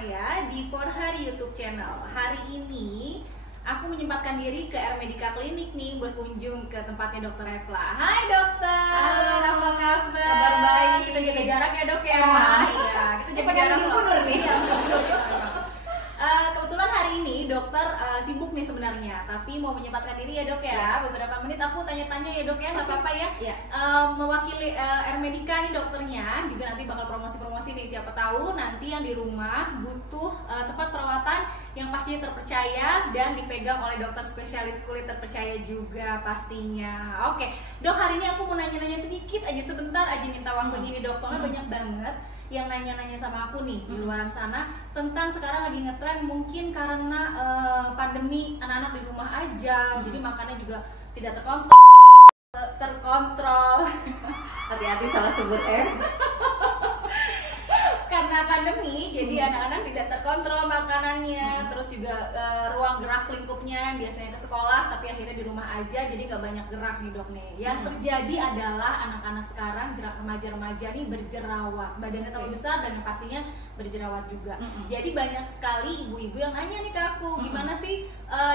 saya di For Her YouTube channel. Hari ini aku menyempatkan diri ke Ermedica Klinik nih berkunjung ke tempatnya Dokter Efla. Hai dokter. Halo, apa kabar? Kabar baik. Kita jaga jarak ya dok ya. Emang. Iya, kita jaga Pakai jarak mundur-mundur nih. Iya, kebetulan hari ini dokter sibuk nih sebenarnya, tapi mau menyempatkan diri ya dok ya. Beberapa menit aku tanya-tanya ya dok ya, nggak apa-apa ya. Iya. Mewakili Ermedica nih dokternya, juga nanti bakal promosi-promosi nih. Siapa tahu nanti yang di rumah butuh tempat perawatan yang pastinya terpercaya dan dipegang oleh dokter spesialis kulit terpercaya juga pastinya. Oke, dok hari ini aku mau nanya-nanya sedikit aja, sebentar aja minta waktunya nih dok, soalnya banyak banget yang nanya-nanya sama aku nih di luar sana tentang sekarang lagi ngetren mungkin karena pandemi anak-anak di rumah aja, jadi makannya juga tidak terkontrol. Hati-hati salah sebut Karena pandemi, jadi anak-anak tidak terkontrol makanannya, terus juga ruang gerak lingkupnya biasanya ke sekolah, tapi akhirnya di rumah aja, jadi nggak banyak gerak nih dok nih. Yang terjadi adalah anak-anak sekarang, remaja-remaja nih berjerawat, badannya tambah besar dan yang pastinya berjerawat juga. Jadi banyak sekali ibu-ibu yang nanya nih ke aku, gimana sih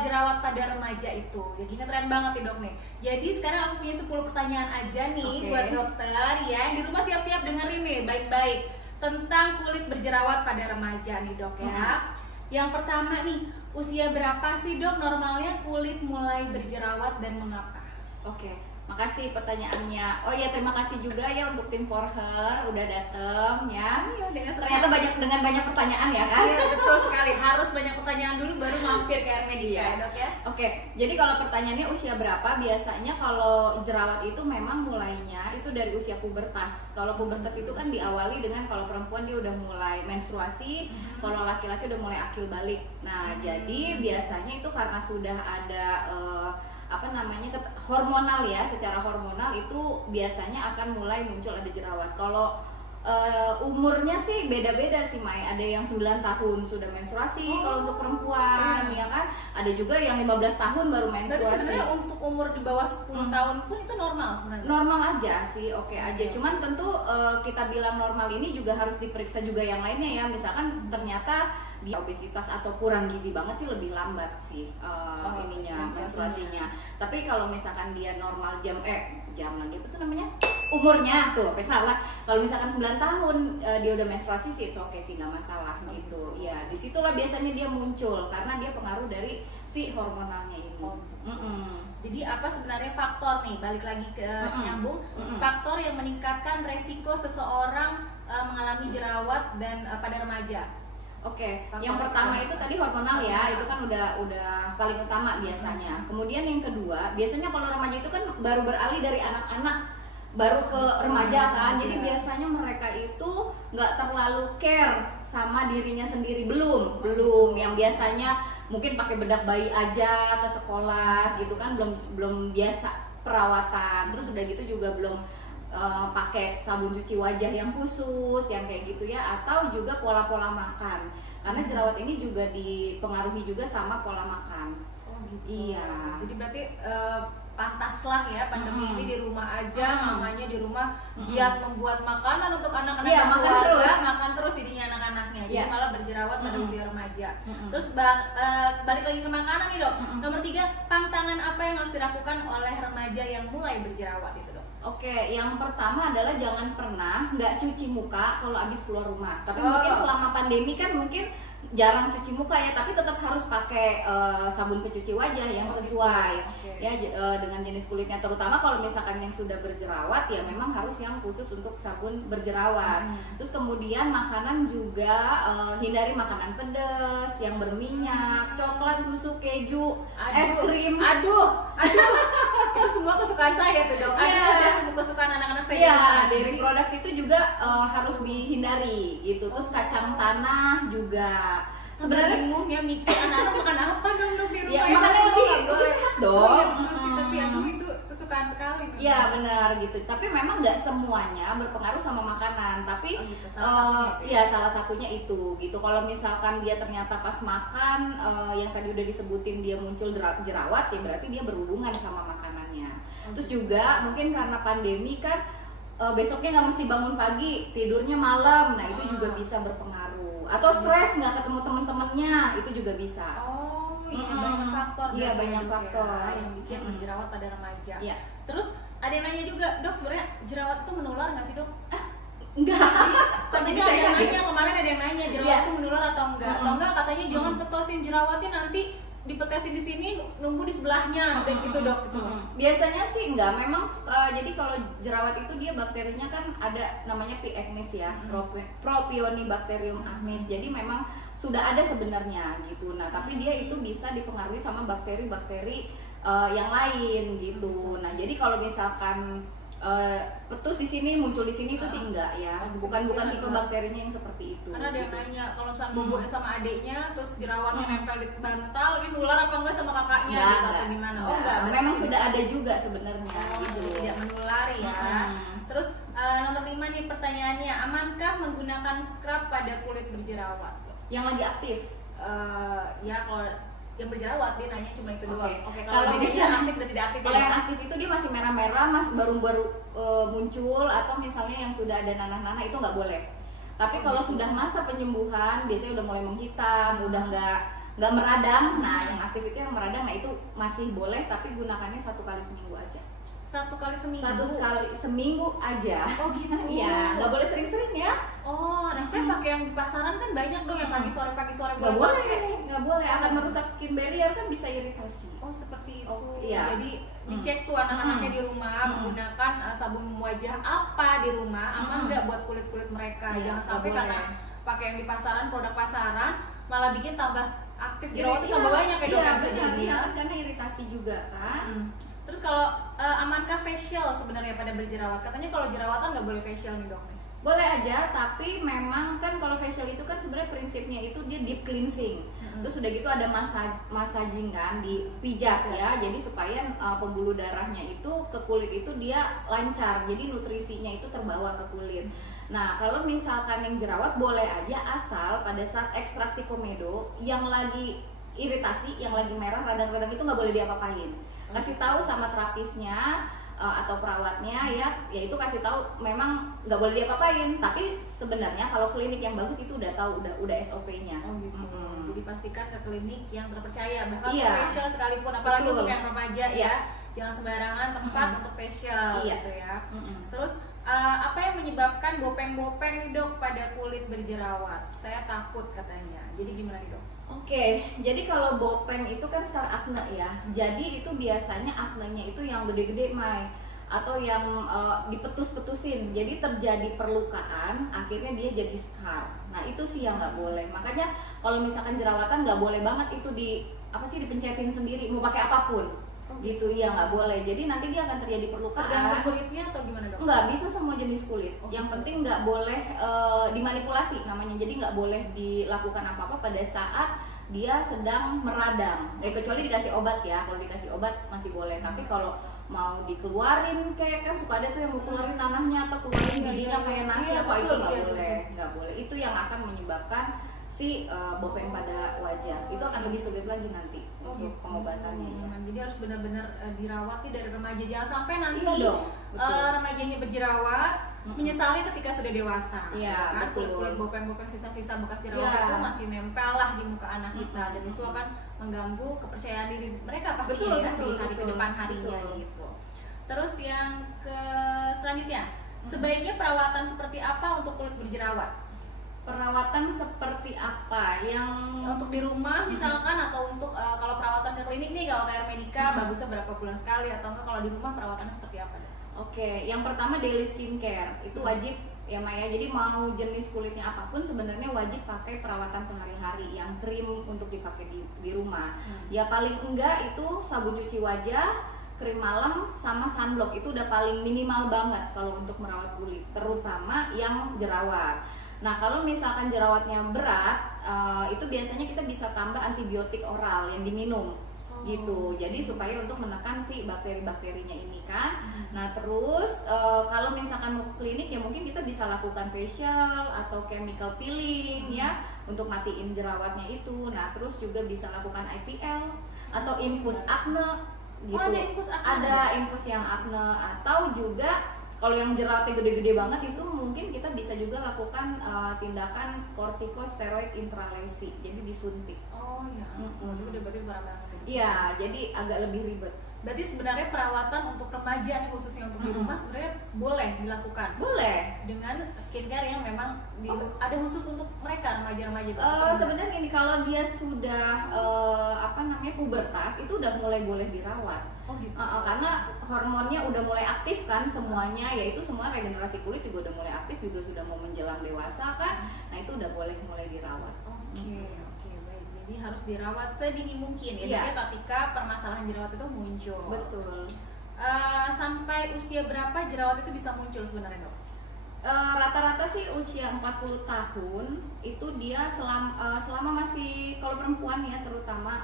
jerawat pada remaja itu? Jadi ngetren banget nih dok nih. Jadi sekarang aku punya 10 pertanyaan aja nih buat dokter ya, yang di rumah siap-siap dengerin nih baik-baik tentang kulit berjerawat pada remaja nih dok ya. Yang pertama nih, usia berapa sih dok normalnya kulit mulai berjerawat dan mengapa? Oke, makasih pertanyaannya. Oh ya, terima kasih juga ya untuk tim For Her udah dateng ya. Ternyata dengan banyak pertanyaan ya kan? Iya betul sekali, harus banyak pertanyaan dulu baru mampir ke Ermedica ya dok ya. Oke, jadi kalau pertanyaannya usia berapa, biasanya kalau jerawat itu memang mulainya itu dari usia pubertas. Kalau pubertas itu kan diawali dengan kalau perempuan dia udah mulai menstruasi, kalau laki-laki udah mulai akil balik. Nah, jadi biasanya itu karena sudah ada hormonal ya, secara hormonal itu biasanya akan mulai muncul ada jerawat. Kalau umurnya sih beda-beda sih Mai, ada yang 9 tahun sudah menstruasi kalau untuk perempuan ya kan, ada juga yang 15 tahun baru menstruasi. Berarti sebenarnya untuk umur di bawah 10 tahun pun itu normal sebenarnya? Normal aja sih, oke aja. Cuman tentu kita bilang normal ini juga harus diperiksa juga yang lainnya ya, misalkan ternyata dia obesitas atau kurang gizi banget sih lebih lambat sih menstruasinya. Tapi kalau misalkan dia normal jam lagi apa tuh namanya? Umurnya tuh, salah. Kalau misalkan 9 tahun dia udah menstruasi sih, oke sih nggak masalah gitu. Ya, disitulah biasanya dia muncul karena dia pengaruh dari si hormonalnya ini. Jadi apa sebenarnya faktor nih, balik lagi ke nyambung, faktor yang meningkatkan resiko seseorang mengalami jerawat dan pada remaja? Oke, yang pertama itu tadi hormonal ya, itu kan udah paling utama biasanya. Kemudian yang kedua, biasanya kalau remaja itu kan baru beralih dari anak-anak baru ke remaja kan, jadi biasanya mereka itu nggak terlalu care sama dirinya sendiri, belum yang biasanya mungkin pakai bedak bayi aja ke sekolah gitu kan, belum biasa perawatan, terus udah gitu juga belum pakai sabun cuci wajah yang khusus yang kayak gitu ya, atau juga pola-pola makan, karena jerawat ini juga dipengaruhi juga sama pola makan. Gitu. Iya. Jadi berarti pantaslah ya pandemi ini di rumah aja, mamanya di rumah giat membuat makanan untuk anak-anak makan terus jadinya anak-anaknya, jadi malah berjerawat pada usia remaja. Terus balik lagi ke makanan nih dok. Nomor 3, pantangan apa yang harus dilakukan oleh remaja yang mulai berjerawat itu dok? Oke, yang pertama adalah jangan pernah nggak cuci muka kalau habis keluar rumah. Tapi mungkin selama pandemi kan mungkin jarang cuci muka ya, tapi tetap harus pakai sabun pencuci wajah yang sesuai ya dengan jenis kulitnya. Terutama kalau misalkan yang sudah berjerawat ya memang harus yang khusus untuk sabun berjerawat. Terus kemudian makanan juga hindari makanan pedas, yang berminyak, coklat, susu, keju, es krim. Aduh, itu semua kesukaan saya tuh dok. Semua kesukaan anak-anak saya. Iya, dairy products itu juga harus dihindari gitu. Terus kacang tanah juga. Sebenarnya bingung ya mikir anak-anak makan apa dong dok di rumah. Ya, makannya lebih sehat dong. Tapi aduh itu kesukaan sekali. Iya benar gitu. Tapi memang nggak semuanya berpengaruh sama makanan. Tapi salah satunya itu gitu. Kalau misalkan dia ternyata pas makan yang tadi udah disebutin dia muncul jerawat, ya berarti dia berhubungan sama makanannya. Terus juga mungkin karena pandemi kan besoknya nggak mesti bangun pagi, tidurnya malam, nah itu juga bisa berpengaruh. Atau stres nggak ketemu teman-temannya, itu juga bisa. Oh iya, banyak faktor. Iya, berarti banyak ya, Dok, faktor ya, yang bikin berjerawat pada remaja. Iya. Terus ada yang nanya juga, Dok, sebenarnya jerawat itu menular nggak sih, Dok? Enggak. Tadi ada yang nanya, kemarin ada yang nanya jerawat itu menular atau enggak? Atau enggak katanya jangan petosin jerawatnya, nanti dipetesin di sini nunggu di sebelahnya, gitu, Dok, gitu. Biasanya sih enggak, memang jadi kalau jerawat itu dia bakterinya kan ada namanya P. acnes ya, Propionibacterium acnes. Jadi memang sudah ada sebenarnya gitu. Nah, tapi dia itu bisa dipengaruhi sama bakteri-bakteri yang lain gitu. Nah, jadi kalau misalkan petus di sini muncul di sini itu sih enggak ya, bukan tipe bakterinya yang seperti itu. Karena ada yang gitu. nanya kalau misalnya bobonya sama adiknya terus jerawatnya nempel di bantal, ini nular apa enggak sama kakaknya gitu atau gimana? Oh enggak, memang sudah ada juga sebenarnya gitu. Tidak menular ya. Terus nomor 5 nih pertanyaannya, amankah menggunakan scrub pada kulit berjerawat? Yang lagi aktif? Ya kalau yang berjerawat dia nanya cuma itu doang. Oke, kalau bedanya aktif dan tidak aktif. Kalau yang aktif itu dia masih merah-merah, baru muncul, atau misalnya yang sudah ada nanah-nanah itu nggak boleh. Tapi kalau sudah masa penyembuhan, biasanya udah mulai menghitam, udah nggak meradang. Nah, yang aktif itu yang meradang, nah itu masih boleh, tapi gunakannya 1 kali seminggu aja. 1 kali seminggu? 1 kali seminggu aja. Oh gitu? Iya, nggak boleh sering-sering ya. Oh, nah saya pakai yang di pasaran kan banyak dong yang pagi sore nggak boleh, akan merusak skin barrier, kan bisa iritasi. Oh seperti itu. Iya. Jadi dicek tuh anak-anaknya di rumah menggunakan sabun wajah apa di rumah, aman nggak buat kulit mereka. Iya, Jangan sampai karena pakai yang di pasaran, produk pasaran malah bikin tambah aktif jerawat itu tambah banyak ya dok. Iya, bisa jadi ya, karena iritasi juga kan. Terus kalau amankah facial sebenarnya pada berjerawat? Katanya kalau jerawatan nggak boleh facial nih dok. Boleh aja, tapi memang kan kalau facial itu kan sebenarnya prinsipnya itu dia deep cleansing. Terus udah gitu ada massaging kan, dipijat ya. Jadi supaya pembuluh darahnya itu ke kulit itu dia lancar. Jadi nutrisinya itu terbawa ke kulit. Nah, kalau misalkan yang jerawat boleh aja, asal pada saat ekstraksi komedo yang lagi iritasi, yang lagi merah radang-radang itu nggak boleh diapa-apain. Kasih tahu sama terapisnya atau perawatnya ya itu kasih tahu memang nggak boleh diapa-apain, tapi sebenarnya kalau klinik yang bagus itu udah tahu, udah SOP-nya. Oh gitu. Jadi pastikan ke klinik yang terpercaya, bahkan Iya. facial sekalipun, apalagi untuk yang remaja ya, jangan sembarangan tempat untuk facial gitu ya. Terus apa yang menyebabkan bopeng-bopeng nih dok pada kulit berjerawat? Saya takut katanya. Jadi gimana nih dok? Oke, jadi kalau bopeng itu kan scar acne ya. Jadi itu biasanya acnenya itu yang gede-gede Mai, atau yang dipetus-petusin. Jadi terjadi perlukaan, akhirnya dia jadi scar. Nah itu sih yang nggak boleh. Makanya kalau misalkan jerawatan nggak boleh banget itu dipencetin sendiri, mau pakai apapun. Gitu ya nggak boleh. Jadi nanti dia akan terjadi perlukaan. Tergantung kulitnya atau gimana dok? Nggak, bisa semua jenis kulit. Yang penting nggak boleh dimanipulasi namanya. Jadi nggak boleh dilakukan apa-apa pada saat dia sedang meradang. Kecuali dikasih obat ya. Kalau dikasih obat masih boleh. Tapi kalau mau dikeluarin, kayak kan suka ada tuh yang mau keluarin nanahnya atau keluarin bijinya kayak nasi apa, itu nggak boleh. Nggak boleh. Itu yang akan menyebabkan si bopeng pada wajah. Itu akan lebih sulit lagi nanti untuk pengobatannya ya. Jadi harus benar-benar dirawat dari remaja, jangan sampai nanti remajanya berjerawat menyesali ketika sudah dewasa. Iya, kan kulit bopeng-bopeng sisa-sisa bekas jerawat itu masih nempel lah di muka anak kita, dan itu akan mengganggu kepercayaan diri mereka pastinya di hari ke depan harinya gitu. Terus yang selanjutnya, sebaiknya perawatan seperti apa untuk kulit berjerawat? Perawatan seperti apa yang untuk di rumah misalkan, atau untuk kalau perawatan ke klinik nih, kalau kayak Medika bagusnya berapa bulan sekali, atau enggak kalau di rumah perawatannya seperti apa? Oke, yang pertama daily skincare itu wajib ya Maya. Jadi mau jenis kulitnya apapun sebenarnya wajib pakai perawatan sehari-hari yang krim untuk dipakai di rumah. Ya paling enggak itu sabun cuci wajah, krim malam, sama sunblock. Itu udah paling minimal banget kalau untuk merawat kulit, terutama yang jerawat. Nah kalau misalkan jerawatnya berat, itu biasanya kita bisa tambah antibiotik oral yang diminum gitu. Jadi supaya untuk menekan si bakteri-bakterinya ini kan. Nah terus kalau misalkan mau klinik ya mungkin kita bisa lakukan facial atau chemical peeling ya untuk matiin jerawatnya itu. Nah terus juga bisa lakukan IPL atau infus acne gitu. Ada infus acne? Ada infus yang acne, atau juga Kalau yang jerawatnya gede-gede banget itu mungkin kita bisa juga lakukan tindakan corticosteroid intralesi, jadi disuntik. Oh ya, itu udah berarti parah banget. Iya, jadi agak lebih ribet. Berarti sebenarnya perawatan untuk remaja nih, khususnya untuk di rumah sebenarnya boleh dilakukan. Boleh. Dengan skincare yang memang ada khusus untuk mereka remaja-remaja. Sebenarnya ini kalau dia sudah pubertas itu udah mulai boleh dirawat. Oh gitu. Karena hormonnya udah mulai aktif kan semuanya, yaitu semua regenerasi kulit juga udah mulai aktif, juga sudah mau menjelang dewasa kan. Nah itu udah boleh mulai dirawat. Oke, baik. Jadi harus dirawat sedini mungkin ya. Jadi ketika permasalahan jerawat itu muncul. Betul. Sampai usia berapa jerawat itu bisa muncul sebenarnya, Dok? Rata-rata sih usia 40 tahun itu dia selama masih, kalau perempuan ya terutama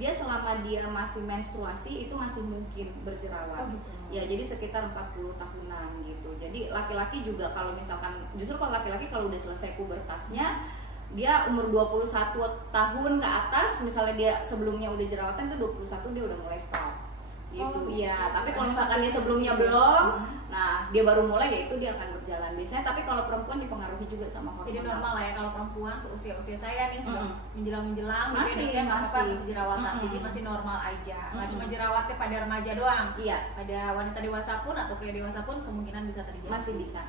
dia selama dia masih menstruasi itu masih mungkin berjerawat. Gitu. Ya jadi sekitar 40 tahunan gitu. Jadi laki-laki juga kalau misalkan, justru kalau laki-laki kalau udah selesai pubertasnya, dia umur 21 tahun ke atas, misalnya dia sebelumnya udah jerawatan itu 21 dia udah mulai stop gitu. Ya, tapi kalau misalkan dia sebelumnya belum, nah dia baru mulai, ya itu dia akan berjalan biasanya. Tapi kalau perempuan dipengaruhi juga sama hormon. Jadi normal lah ya kalau perempuan seusia saya nih sudah menjelang masih jerawatan, jadi masih normal aja. Nggak cuma jerawatnya pada remaja doang. Iya. Pada wanita dewasa pun atau pria dewasa pun kemungkinan bisa terjadi. Masih bisa.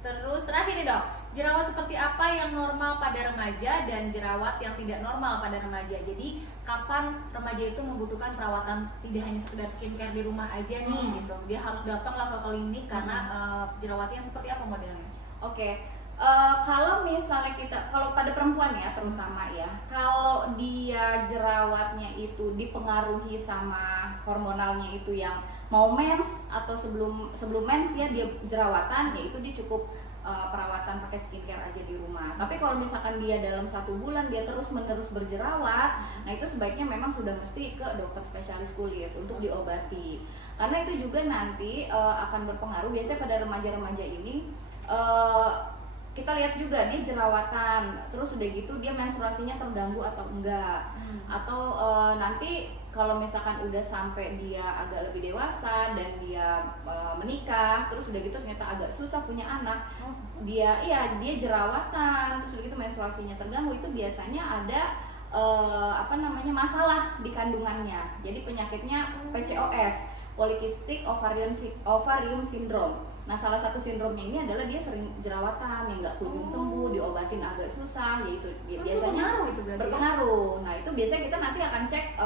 Terus terakhir nih, Dok, jerawat seperti apa yang normal pada remaja dan jerawat yang tidak normal pada remaja? Jadi kapan remaja itu membutuhkan perawatan tidak hanya sekedar skincare di rumah aja nih gitu. Dia harus datanglah ke klinik karena jerawatnya seperti apa modelnya? Oke. Kalau misalnya kalau pada perempuan ya terutama ya, kalau dia jerawatnya itu dipengaruhi sama hormonalnya itu yang mau mens atau sebelum mens ya dia jerawatan, ya itu dia cukup perawatan pakai skincare aja di rumah. Tapi kalau misalkan dia dalam 1 bulan dia terus-menerus berjerawat, nah itu sebaiknya memang sudah mesti ke dokter spesialis kulit untuk diobati. Karena itu juga nanti akan berpengaruh. Biasanya pada remaja-remaja ini kita lihat juga dia jerawatan, terus udah gitu dia menstruasinya terganggu atau enggak, atau nanti kalau misalkan udah sampai dia agak lebih dewasa dan dia menikah, terus udah gitu ternyata agak susah punya anak, dia jerawatan, terus udah gitu menstruasinya terganggu, itu biasanya ada masalah di kandungannya. Jadi penyakitnya PCOS, Polycystic Ovarium Syndrome. Nah, salah satu sindromnya ini adalah dia sering jerawatan yang nggak kunjung sembuh, diobatin agak susah, yaitu biasanya berpengaruh. Nah, itu biasanya kita nanti akan cek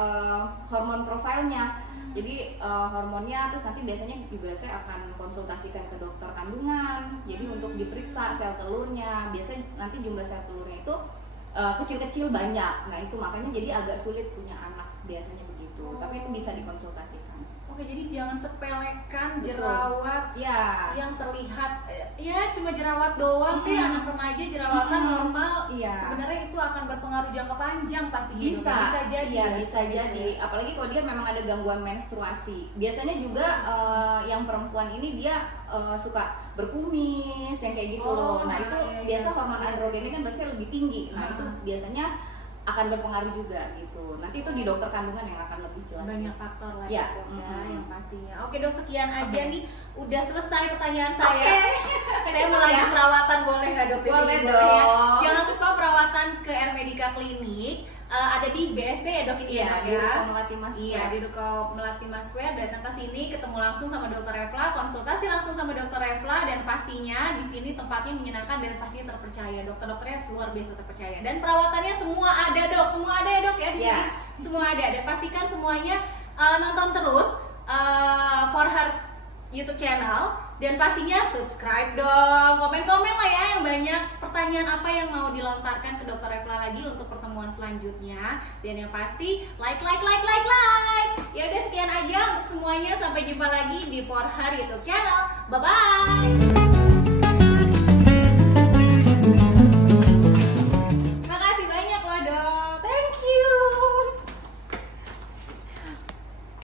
hormon profilnya. Jadi hormonnya, terus nanti biasanya juga saya akan konsultasikan ke dokter kandungan. Jadi untuk diperiksa sel telurnya, biasanya nanti jumlah sel telurnya itu kecil-kecil banyak. Nah, itu makanya jadi agak sulit punya anak biasanya begitu. Tapi itu bisa dikonsultasikan. Oke, jadi jangan sepelekan jerawat yang terlihat ya cuma jerawat doang deh, anak remaja jerawatan normal. Sebenarnya itu akan berpengaruh jangka panjang pasti. Bisa jadi. Apalagi kalau dia memang ada gangguan menstruasi. Biasanya juga yang perempuan ini dia suka berkumis yang kayak gitu loh. Nah, itu biasa hormon androgennya kan biasanya lebih tinggi. Nah, itu biasanya akan berpengaruh juga gitu. Nanti itu di dokter kandungan yang akan lebih jelas. Banyak faktor lah ya, yang pastinya. Oke, Dok, sekian aja nih. Udah selesai pertanyaan saya. Saya mau lanjut perawatan, boleh nggak, Dok? Boleh dong. Ya. Jangan lupa perawatan ke Air Medica Clinic. Ada di BSD ya, Dok, ini di Ruko Melati Mas Square. Iya, di Ruko Melati Mas Square. Datang ke sini, ketemu langsung sama Dokter Refla, konsultasi langsung sama Dokter Refla, dan pastinya di sini tempatnya menyenangkan dan pastinya terpercaya. Dokter-dokternya luar biasa terpercaya. Dan perawatannya semua ada, Dok. Semua ada ya, Dok, ya di sini. Semua ada. Dan pastikan semuanya nonton terus For Her YouTube channel, dan pastinya subscribe dong, komen-komen lah ya yang banyak, pertanyaan apa yang mau dilontarkan ke Dokter Refla lagi untuk pertemuan selanjutnya, dan yang pasti like. Ya udah, sekian aja untuk semuanya, sampai jumpa lagi di For Her YouTube channel. Bye bye.